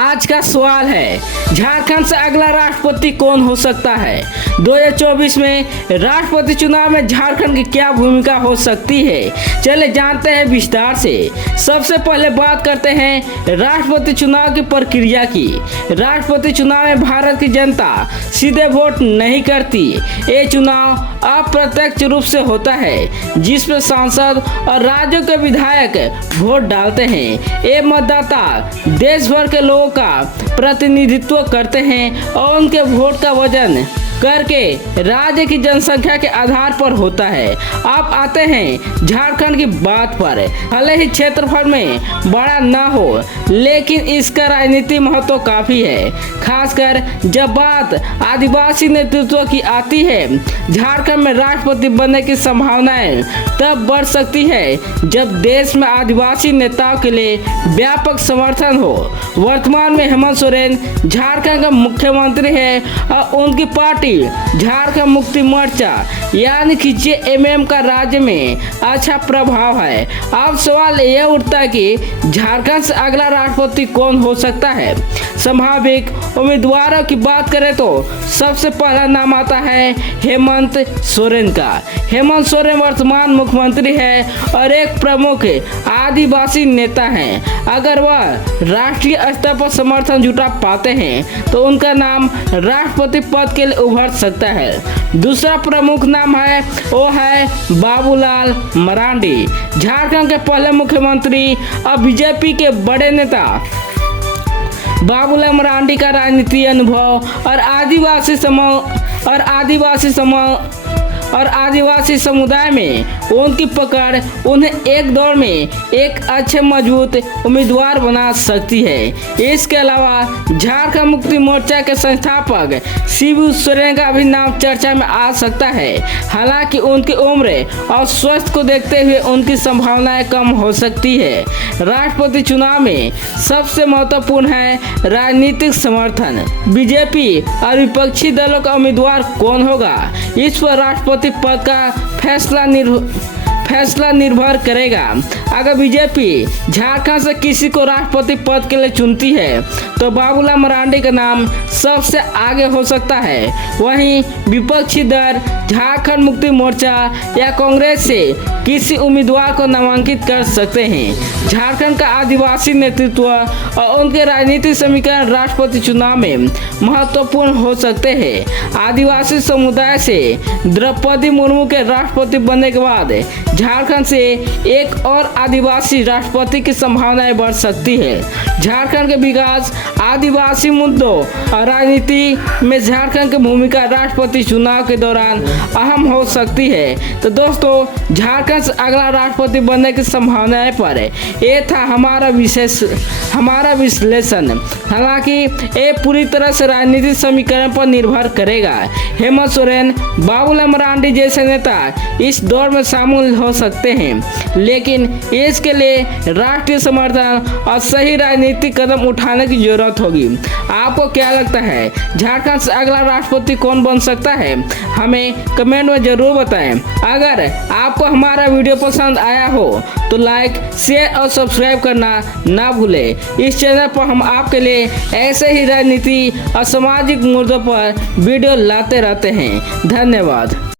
आज का सवाल है, झारखंड से अगला राष्ट्रपति कौन हो सकता है। 2024 में राष्ट्रपति चुनाव में झारखंड की क्या भूमिका हो सकती है, चले जानते हैं विस्तार से। सबसे पहले बात करते हैं राष्ट्रपति चुनाव की प्रक्रिया की। राष्ट्रपति चुनाव में भारत की जनता सीधे वोट नहीं करती। ये चुनाव अप्रत्यक्ष रूप से होता है, जिसमें सांसद और राज्यों के विधायक वोट डालते हैं। ये मतदाता देश भर के लोगों का प्रतिनिधित्व करते हैं और उनके वोट का वजन करके राज्य की जनसंख्या के आधार पर होता है। अब आते हैं झारखंड की बात पर। भले ही क्षेत्रफल में बड़ा ना हो, लेकिन इसका राजनीतिक महत्व काफी है, खासकर जब बात आदिवासी नेतृत्व की आती है। झारखंड में राष्ट्रपति बनने की संभावनाएं तब बढ़ सकती है जब देश में आदिवासी नेताओं के लिए व्यापक समर्थन हो। वर्तमान में हेमंत सोरेन झारखंड का मुख्यमंत्री है और उनकी पार्टी झारखंड मुक्ति मोर्चा यानी कि जेएमएम का राज्य में अच्छा प्रभाव है। अब सवाल यह उठता है कि झारखंड से अगला राष्ट्रपति कौन हो सकता है। संभावित उम्मीदवारों की बात करें तो सबसे पहला नाम आता है हेमंत सोरेन का। हेमंत सोरेन वर्तमान मुख्यमंत्री है और एक प्रमुख आदिवासी नेता हैं। अगर वह राष्ट्रीय स्तर पर समर्थन जुटा पाते हैं तो उनका नाम राष्ट्रपति पद के लिए उभर सकता है। दूसरा प्रमुख नाम है वो है बाबूलाल मरांडी, झारखंड के पहले मुख्यमंत्री और बीजेपी के बड़े नेता। बाबूलाल मरांडी का राजनीतिक अनुभव और आदिवासी समुदाय में उनकी पकड़ उन्हें एक दौर में एक अच्छे मजबूत उम्मीदवार बना सकती है। इसके अलावा झारखंड मुक्ति मोर्चा के संस्थापक शिबू सोरेन का भी नाम चर्चा में आ सकता है। हालांकि उनकी उम्र और स्वास्थ्य को देखते हुए उनकी संभावनाएं कम हो सकती है। राष्ट्रपति चुनाव में सबसे महत्वपूर्ण है राजनीतिक समर्थन। बीजेपी और विपक्षी दलों का उम्मीदवार कौन होगा, इस पर राष्ट्रपति पद का फैसला निर्भर करेगा। अगर बीजेपी झारखंड से किसी को राष्ट्रपति पद के लिए चुनती है तो बाबूलाल मरांडी का नाम सबसे आगे हो सकता है। वहीं विपक्षी दल झारखंड मुक्ति मोर्चा या कांग्रेस से किसी उम्मीदवार को नामांकित कर सकते हैं। झारखंड का आदिवासी नेतृत्व और उनके राजनीतिक समीकरण राष्ट्रपति चुनाव में महत्वपूर्ण हो सकते हैं। आदिवासी समुदाय से द्रौपदी मुर्मू के राष्ट्रपति बनने के बाद झारखंड से एक और आदिवासी राष्ट्रपति की संभावनाएं बढ़ सकती है। झारखंड के विकास, आदिवासी मुद्दों और राजनीति में झारखंड की भूमिका राष्ट्रपति चुनाव के दौरान अहम हो सकती है। तो दोस्तों, झारखंड से अगला राष्ट्रपति बनने की संभावनाएं पर ये था हमारा विश्लेषण। हालांकि ये पूरी तरह से राजनीतिक समीकरण पर निर्भर करेगा। हेमंत सोरेन, बाबूलाल मरांडी जैसे नेता इस दौर में शामिल हो सकते हैं, लेकिन इसके लिए राष्ट्रीय समर्थन और सही राजनीतिक कदम उठाने की जरूरत होगी। आपको क्या लगता है, झारखंड से अगला राष्ट्रपति कौन बन सकता है? हमें कमेंट में जरूर बताएं। अगर आपको हमारा वीडियो पसंद आया हो तो लाइक, शेयर और सब्सक्राइब करना ना भूलें। इस चैनल पर हम आपके लिए ऐसे ही राजनीति और सामाजिक मुद्दों पर वीडियो लाते रहते हैं। धन्यवाद।